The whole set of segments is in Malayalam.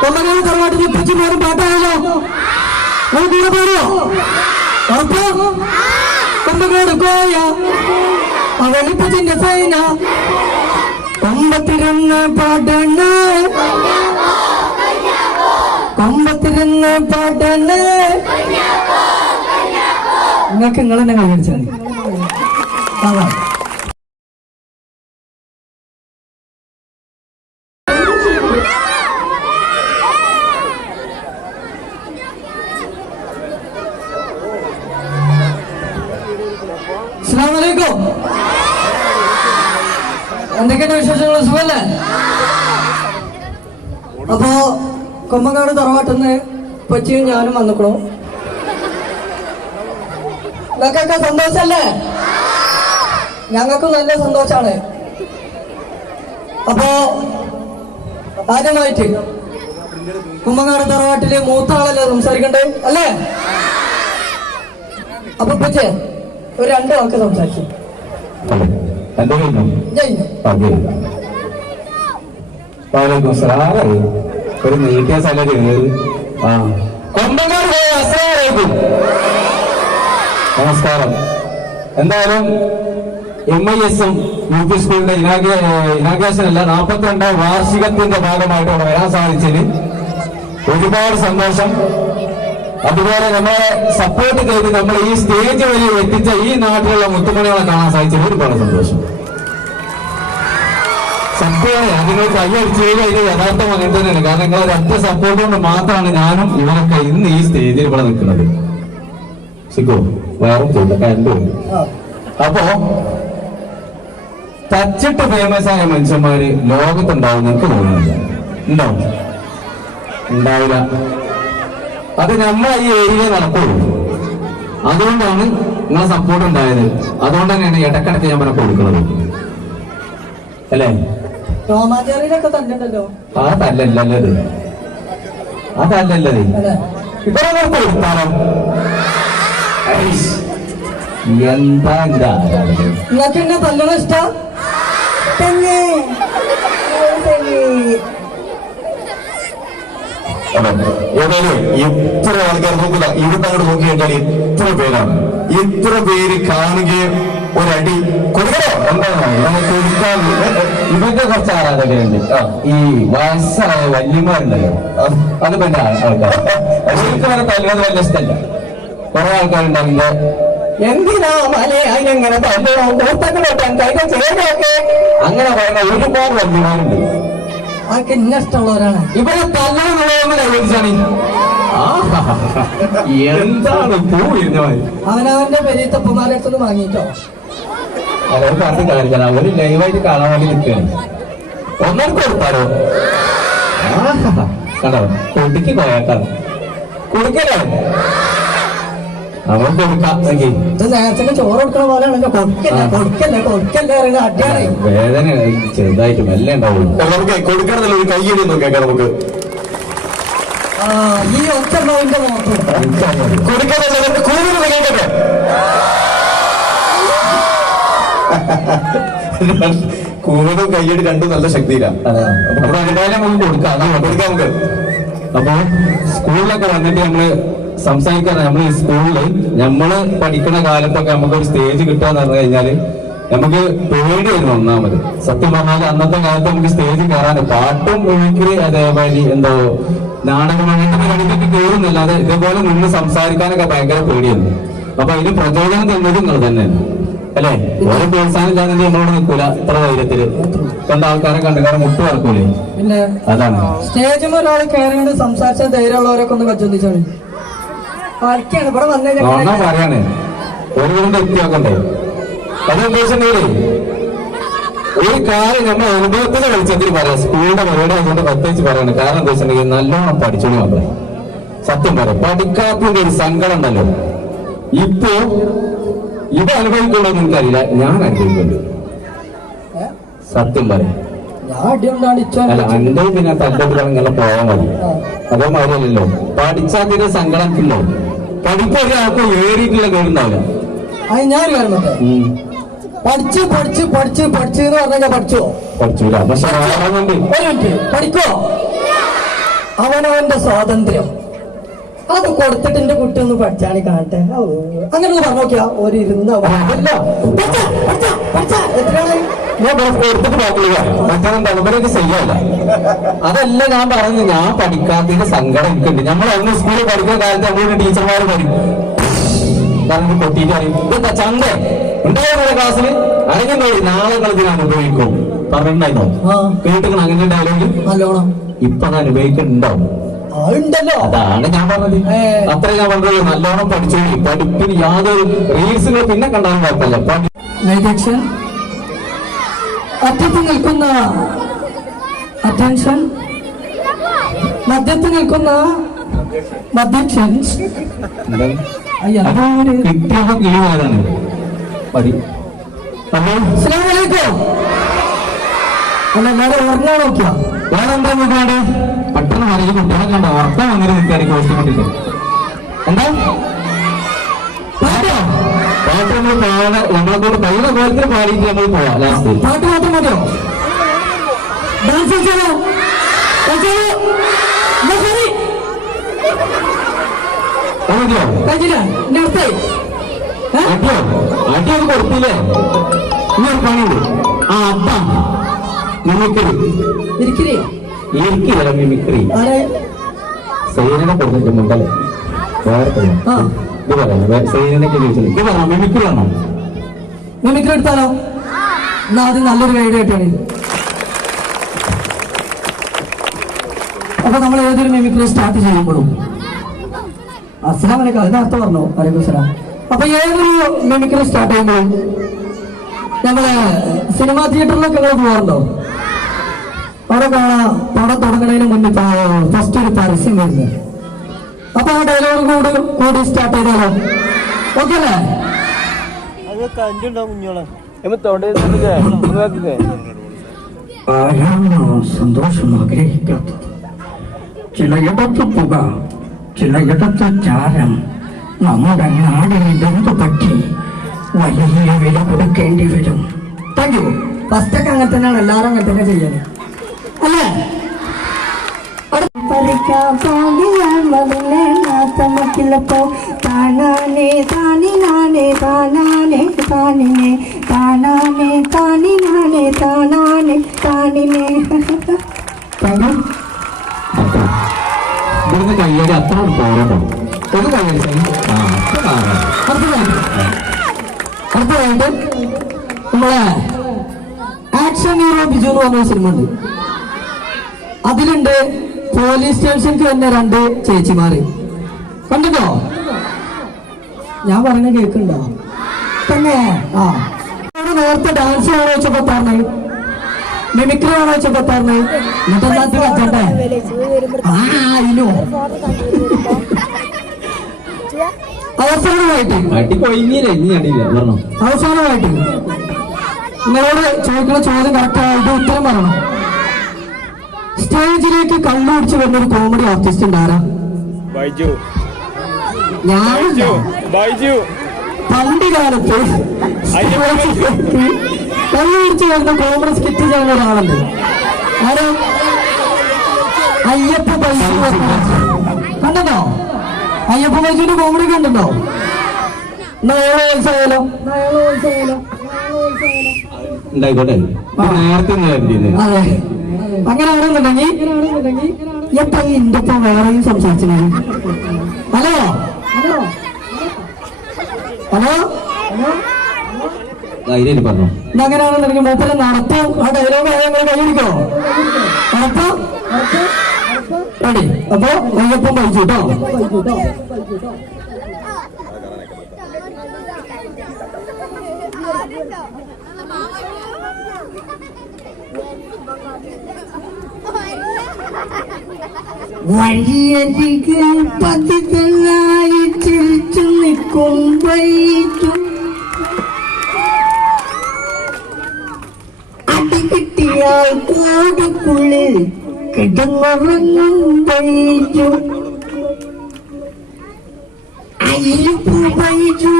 കൊമ്മനാട് തറവാട്ടിൽ ഇപ്പച്ചി മോനും പാട്ടായാലോ? കൂടെ പാടോ? കൊമ്പനാട് കോയ അവളിപ്പച്ചിന്റെ സൈന കൊമ്പത്തിരുന്ന് പാടണ കൊമ്പത്തിരുന്ന് പാടണ. നിങ്ങൾക്ക് നിങ്ങൾ തന്നെ കളിച്ചാൽ അതാ. അസ്സലാമലൈക്കും. എന്തൊക്കെയാണ് വിശേഷങ്ങൾ? സുഖല്ലേ? അപ്പോ കൊമ്പങ്ങാട് തറവാട്ടിന്ന് കൊച്ചിയും ഞാനും വന്നിക്കണു. നിങ്ങൾക്കൊക്കെ സന്തോഷല്ലേ? ഞങ്ങൾക്കും നല്ല സന്തോഷാണ്. അപ്പോ ആദ്യമായിട്ട് കുമ്പങ്ങാട് തറവാട്ടിലെ മൂത്ത ആളല്ലേ സംസാരിക്കണ്ടേ അല്ലേ? അപ്പൊ കൊച്ചേ ഒരു 2 വാക്ക് സംസാരിച്ചു. ഒരു നീട്ടിയ സ്ഥലം നമസ്കാരം. എന്തായാലും MIS-ഉം UP സ്കൂളിന്റെ ഇനാഗ്രേഷൻ അല്ല 42ാം വാർഷികത്തിന്റെ ഭാഗമായിട്ട് അവിടെ വരാൻ സാധിച്ചതിൽ ഒരുപാട് സന്തോഷം. അതുപോലെ നമ്മളെ സപ്പോർട്ട് ചെയ്ത് നമ്മൾ ഈ സ്റ്റേജ് വരെ എത്തിച്ച ഈ നാട്ടിലുള്ള മുത്തുമണികളെ കാണാൻ സാധിച്ചത് ഒരുപാട് സന്തോഷം. സത്യമാണ്, നിങ്ങൾ കൈയടിച്ചു കഴിഞ്ഞാൽ യഥാർത്ഥം അങ്ങനെ തന്നെയാണ്. കാരണം നിങ്ങൾ ഒരൊറ്റ സപ്പോർട്ട് കൊണ്ട് മാത്രമാണ് ഞാനും ഇവരൊക്കെ ഇന്ന് ഈ സ്റ്റേജിൽ ഇവിടെ നിൽക്കുന്നത്. ശിക്കോ വേറെ കണ്ടു. അപ്പോ ടച്ചിട്ട് ഫേമസ് ആയ മനുഷ്യന്മാര് ലോകത്തുണ്ടാവും എനിക്ക് തോന്നുന്നില്ല. ഉണ്ടാവും? ഉണ്ടാവില്ല. അത് നമ്മളെ ഈ ഏരിയ നടക്കുള്ളൂ. അതുകൊണ്ടാണ് നിങ്ങളെ സപ്പോർട്ട് ഉണ്ടായത്. അതുകൊണ്ട് തന്നെയാണ് ഇടക്കിടക്ക് ഞാൻ പറഞ്ഞ കൊടുക്കുന്നത് അല്ലേ? ആ തല്ലല്ലത്, ആ തല്ലല്ലത് ഇവിടെ കൊടുത്താലോ? എന്താ നിങ്ങൾക്ക് തല്ലണ ഇഷ്ടം? ഏതായാലും എത്ര ആൾക്കാർ നോക്കുക, ഇവിടെ അങ്ങോട്ട് നോക്കി കഴിഞ്ഞാൽ എത്ര പേരാണ്. എത്ര പേര് കാണുകയും ഒരടി കൊടുക്കണോ എന്താണ് നമുക്ക് കൊടുക്കാൻ. ഇവന്റെ കുറച്ച് ആരാധകരുണ്ട്. ഈ വയസ്സായ വല്യമാരുണ്ടല്ലോ, അത് പിന്നെ ആൾക്കാർ ശരിക്കും വരെ തല്ലുന്നത് വലിയ ഇഷ്ടമല്ല. കുറെ ആൾക്കാരുണ്ടാവില്ല, എന്തിനാ മലയാങ്ങനെ തല്ലണോ കൂട്ടങ്ങളോട്ടാൻ കൈകൾ ചെയ്തൊക്കെ അങ്ങനെ പറയുന്ന ഒരുപാട് വല്യമാരുണ്ട്. ആൾക്ക് ഇന്ന ഇഷ്ടമുള്ളവരാണ്. ഇവരെ തല്ലണുള്ളവരാണ്. എന്താണ് അവനവന്റെ പെരീത്തപ്പന്മാരെ അടുത്ത് വാങ്ങിട്ടോ അവർ പറഞ്ഞ് കാണിക്കണം. അവര് ലൈവായിട്ട് കാണാൻ വേണ്ടി നിൽക്കുകയാണ്. ഒന്നും കൊടുത്താലോ? കണ്ടോ കൊടിക്ക് പോയാക്കാണ് കൊടുക്കലോ? അവൻ കൊടുക്കാം. ഇത് നേരത്തെ ചോറ് കൊടുക്കണ പോലെയാണല്ലോ. വേദന ചെറുതായിട്ട് മെല്ലെ ഉണ്ടാവുള്ളൂ. നമുക്ക് കൊടുക്കണമെന്നല്ല ഒരു കയ്യടി നോക്കാം. നമുക്ക് ഈ ഒറ്റ കൊടുക്കാതെ കൂടുതൽ കേട്ടെ. കൂടുതലും കയ്യടി രണ്ടും നല്ല ശക്തിയിലാണ്. അപ്പൊ എന്തായാലും നമുക്ക് കൊടുക്കാം നമുക്ക്. അപ്പൊ സ്കൂളിലൊക്കെ വന്നിട്ട് നമ്മള് സംസാരിക്കാറ്, നമ്മൾ ഈ സ്കൂളില് നമ്മള് പഠിക്കുന്ന കാലത്തൊക്കെ നമുക്കൊരു സ്റ്റേജ് കിട്ടാന്ന് പറഞ്ഞു കഴിഞ്ഞാല് നമുക്ക് പേടിയായിരുന്നു ഒന്നാമത്. സത്യം പറഞ്ഞാൽ അന്നത്തെ കാലത്ത് നമുക്ക് സ്റ്റേജ് കയറാൻ പാട്ടും മിമിക്രി അതേപോലെ എന്തോ നാടകം അങ്ങനത്തെ കളിക്കൊക്കെ കയറുന്നില്ലാതെ ഇതേപോലെ നിന്ന് സംസാരിക്കാനൊക്കെ ഭയങ്കര പേടിയായിരുന്നു. അപ്പൊ അതിന് പ്രചോദനം തന്നത് നിങ്ങൾ തന്നെയാണ് അല്ലെ? ഓരോ പ്രോത്സാഹനം ഇല്ലാതെ നമ്മളോട് നിൽക്കൂല ഇത്ര ധൈര്യത്തില്. കണ്ട ആൾക്കാരെ കണ്ടു കാരണം മുട്ട് പറക്കൂലേ? പിന്നെ അതാണ് സ്റ്റേജിൽ ഒരാൾ കയറിയിട്ട് സംസാരിച്ച ധൈര്യമുള്ളവരൊക്കെ ഒന്ന് കച്ചൊന്നിച്ചാണ് ഇവിടെ വന്നു പറയാണ്. ഒരു കൊണ്ട് എത്തിയാക്കണ്ടേ? അതുദ്ദേശിച്ചേ ഒരു കാര്യം നമ്മൾ അനുഭവത്തിന് കളിച്ചതിൽ പറയാം. സ്കൂളിന്റെ പരിപാടി അതുകൊണ്ട് പ്രത്യേകിച്ച് പറയാണ്. കാരണം എന്താ വെച്ചിട്ടുണ്ടെങ്കിൽ നല്ലോണം പഠിച്ചോളൂ നമ്മളെ. സത്യം പറയാം, പഠിക്കാത്തതിന്റെ ഒരു സങ്കടം ഉണ്ടല്ലോ. ഇപ്പോ ഇത് അനുഭവിക്കണോ എന്ന് എനിക്കറിയില്ല, ഞാൻ അനുഭവിക്കുന്നുണ്ട്. സത്യം പറയാം. അല്ല അന്റെ പിന്നെ തന്റെ ഇങ്ങനെ പോയാൽ മതി. അതേ മാതിരിയല്ലല്ലോ പഠിച്ചാൽ സങ്കടത്തില്ലോ. പഠിപ്പ് ഒരാൾക്ക് ഏറിയിട്ടുള്ള കേടുണ്ടാവില്ല. അത് ഞാൻ പഠിച്ചു പഠിച്ചു പഠിച്ചു പഠിച്ചു എന്ന് പറഞ്ഞാൽ പഠിച്ചോ? പഠിച്ചില്ല. പക്ഷെ പഠിക്കോ? അവനവന്റെ സ്വാതന്ത്ര്യം അത് കൊടുത്തിട്ട് എന്റെ കുട്ടി ഒന്ന് പഠിച്ചാണ് കാണട്ടെ. അങ്ങനെ ഒന്ന് പറഞ്ഞു നോക്കിയാ ഒരു ഇരുന്ന് എത്രയാണ് ഞാൻ കൊടുത്തിട്ട് നോക്കില്ല മറ്റേ ശരിയല്ല. അതല്ല ഞാൻ പറഞ്ഞു, ഞാൻ പഠിക്കാത്തതിന്റെ സങ്കടം എനിക്കുണ്ട്. നമ്മൾ അന്ന് സ്കൂളിൽ പഠിക്കുന്ന കാലത്ത് നമ്മളോട് ടീച്ചർമാർ പറയും പറഞ്ഞു പൊട്ടിയിട്ട് അറിയും ഇതെന്താ ചന്തേ ഉണ്ടായിരുന്ന ക്ലാസ്സിൽ അറിഞ്ഞു നാളെ കളത്തിൽ അനുഭവിക്കും പറഞ്ഞിട്ടുണ്ടായിരുന്നോ? കേട്ടിക്കണം അങ്ങനെ ഡയലോഗ് നല്ലോണം ഇപ്പൊ അത് അനുഭവിക്കുന്നുണ്ടാവും. ഉണ്ടല്ലോ, അതാണ് ഞാൻ പറഞ്ഞത്. അത്ര ഞാൻ പറഞ്ഞത് നല്ലോണം പഠിച്ചോളി. പഠിപ്പിന് യാതൊരു റീൽസുകൾ പിന്നെ കണ്ടാലും കുഴപ്പമില്ല. അറ്റത്ത് നിൽക്കുന്ന അറ്റൻഷൻ, മധ്യത്ത് നിൽക്കുന്ന മധ്യക്ഷൻ കിട്ടിയപ്പോ കിളിവാരാണ് മതി. അസ്സലാമു അല്ല എല്ലാവരും ഓർമ്മ നോക്കിയാ വേറെ എന്താ നോക്കാണ്ട് പെട്ടെന്ന് മറിയ കുട്ടികളെ കണ്ട ഉറക്കം അങ്ങനെ നിൽക്കാൻ കോഴിക്കൊണ്ടിട്ട് എന്താ പാട്ടോ പാട്ട് നമ്മൾ പാടെ നമ്മളെ കൊണ്ട് കഴിയുന്ന കോലത്തിൽ പാടിയിട്ട് നമ്മൾ പോവാം. ലാസ്റ്റ് പാട്ട് മാത്രം മതിയോ? ഡാൻസ് കളിച്ചാലോ? മതിയോ? കഴിഞ്ഞില്ല എന്റെ അടുത്തായി അടിയോ അടിയൊക്കെ കൊടുത്തില്ലേ? ഇനി ഒരു പണിയുണ്ട്. ആ അതാണ് മിമിക്രി. ഇരിക്കില്ല മിമിക്രി. സൈനനെ കൊടുത്തിട്ട് മുണ്ടല്ലേ വേറെ ഇത് പറയാം. സൈനനൊക്കെ ചോദിച്ചത് ഇത് പറയാം മിമിക്രി ആണോ? മിമിക്രി എടുത്താലോ? എന്നാ അത് നല്ലൊരു ഐഡിയ ആയിട്ടാണ്. അപ്പൊ നമ്മൾ ഏതൊരു മിമിക്രി സ്റ്റാർട്ട് ചെയ്യുമ്പോഴും അസ്സലാമു അലൈക്കും അത് നേരത്തെ പറഞ്ഞു വലൈക്കും സലാം. അപ്പൊ ഏതൊരു മിമിക്രി സ്റ്റാർട്ട് ചെയ്യുമ്പോഴും നമ്മള് സിനിമാ തിയേറ്ററിലൊക്കെ നിങ്ങൾ പോകാറുണ്ടോ? അവിടെ കാണാം പടം തുടങ്ങുന്നതിന് മുന്നേ ഫസ്റ്റ് ഒരു പരസ്യം വരുന്നത്. അപ്പൊ ആ ഡയലോഗ് കൂടി സ്റ്റാർട്ട് ചെയ്താലോ? ഓക്കെ അല്ലേ? ആരാണോ സന്തോഷം ആഗ്രഹിക്കാത്തത്? ചിലയിടത്ത് പുക, ചിലയിടത്ത് ചാരം. നമ്മുടെ നാടിന് ഇതെന്ത് പറ്റി? വലിയ വില കൊടുക്കേണ്ടി വരും. Thank you. ഫസ്റ്റൊക്കെ അങ്ങനെ തന്നെയാണ്, എല്ലാവരും അങ്ങനെ തന്നെ ചെയ്യാൻ അല്ലേ? താനാനെ താനിനാനെ താനാനെ താനിനെ താനാനെ താനിനാനെ താനാനെ താനിനെ. ഇവിടുന്ന് കയ്യടി അത്ര പോരട്ടോ. ഒരു കയ്യടി അടുത്തതായിട്ട് നമ്മളെ ആക്ഷൻ ഹീറോ ബിജു എന്ന് പറഞ്ഞ സിനിമ ഉണ്ട്. അതിലുണ്ട് പോലീസ് സ്റ്റേഷനിക്ക് തന്നെ 2 ചേച്ചിമാര്. കണ്ടിട്ടോ? ഞാൻ പറഞ്ഞ കേൾക്കുന്നുണ്ടോ? തന്നെ ആ നേരത്തെ ഡാൻസ് ആണോ വെച്ചപ്പോ പറഞ്ഞേ, മിമിക്രി ആണോ വെച്ചപ്പോ പറഞ്ഞേ. എന്നിട്ടെന്താ വെച്ചോട്ടെ? ഇനോ അവസാനമായിട്ട് നിങ്ങളോട് ചോദിക്കുന്ന ചോദ്യം കറക്റ്റായിട്ട് ഉത്തരം പറയണം. സ്റ്റേജിലേക്ക് കണ്ണുപിടിച്ച് വരുന്ന ഒരു കോമഡി ആർട്ടിസ്റ്റ് ഉണ്ടാരാ? ഞാൻ പണ്ട് കാലത്ത് കണ്ണുപിടിച്ച് വരുന്ന കോമഡി സ്കിറ്റ് ചെയ്യുന്ന ഒരാളുണ്ട്. ആരോ അയ്യപ്പ പൈസ കണ്ടോ? അയ്യപ്പ പൈസയുടെ കോമഡി കണ്ടോ? ഉണ്ടായിക്കോട്ടെ. നേരത്തെ അതെ അങ്ങനെയാണെന്നുണ്ടെങ്കിൽ എപ്പ എന്റെ ഒപ്പം വേറെയും സംസാരിച്ചത്. ഹലോ ഹലോ ഹലോ പറഞ്ഞു. അങ്ങനെയാണെന്നുണ്ടെങ്കിൽ മൂപ്പര് നടത്തും. ആ ഡയലോഗ് അങ്ങനെ കൈയടിക്കോ? നടത്തും റെഡി. അപ്പൊ അയ്യപ്പം പഠിച്ചു കേട്ടോ. വഴിയരികിൽ പതിതനായി ചിരിച്ചു നിൽക്കും വൈറ്റും അടി കിട്ടിയാൽ കൂടുക്കുള്ളിൽ കിടന്നുറങ്ങും വൈറ്റും Ayyappu Vaiju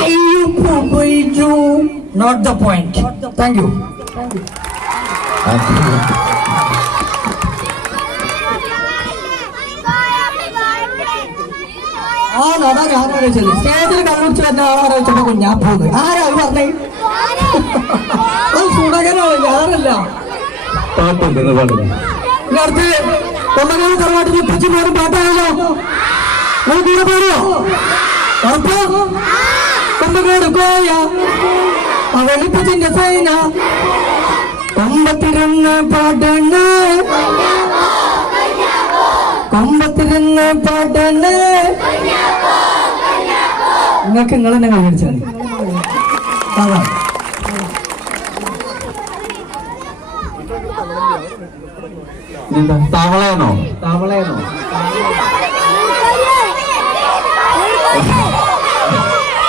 Ayyappu Vaiju. Note the point. Thank you. ആ അതാ ഞാൻ ആലോചിച്ചത്. സ്റ്റേജിൽ കണ്ടുപിടിച്ച് വരുന്ന ആളാലോചിച്ചപ്പോ കുഞ്ഞാപ്പൂന്ന് ആരാ പറഞ്ഞേ? സുണകനാണ്, ഞാനല്ല. പാട്ടുണ്ടെന്ന് പാടില്ല. ഇനി അടുത്ത് കൊല്ലങ്ങൾ തറവാട്ടിൽ ഇപ്പിച്ച് പോലും പാട്ടാണല്ലോ. നിങ്ങൾ കൂടെ പോരോ? ഉറപ്പ്? കൊമ്പങ്ങോട് കോയ വെളുപ്പിച്ചിന്റെ സൈന കൊമ്പത്തിരുന്ന് പാട്ടുണ്ട്, കൊമ്പത്തിരുന്ന് പാട്ടുണ്ട്. നിങ്ങൾക്ക് നിങ്ങൾ തന്നെ കൈയടിച്ചാൽ അതാ. ഇതെന്താ തവളയാണോ? തവളയാണോ?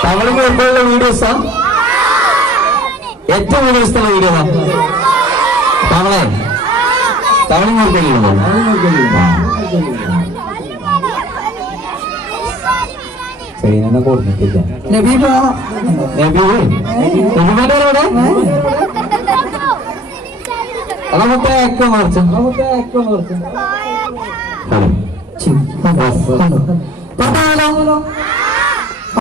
തവളക്ക് മുമ്പുള്ള വീഡിയോസാ? ഏറ്റവും കൂടുതൽ ഇഷ്ടമുള്ള വീഡിയോ തവള നോക്കില്ലോ. ചൈന കൊടുത്തിട്ടില്ല. നബീബ നമുക്ക് ഒക്കെ മറിച്ചു പാട്ടാണല്ലോ.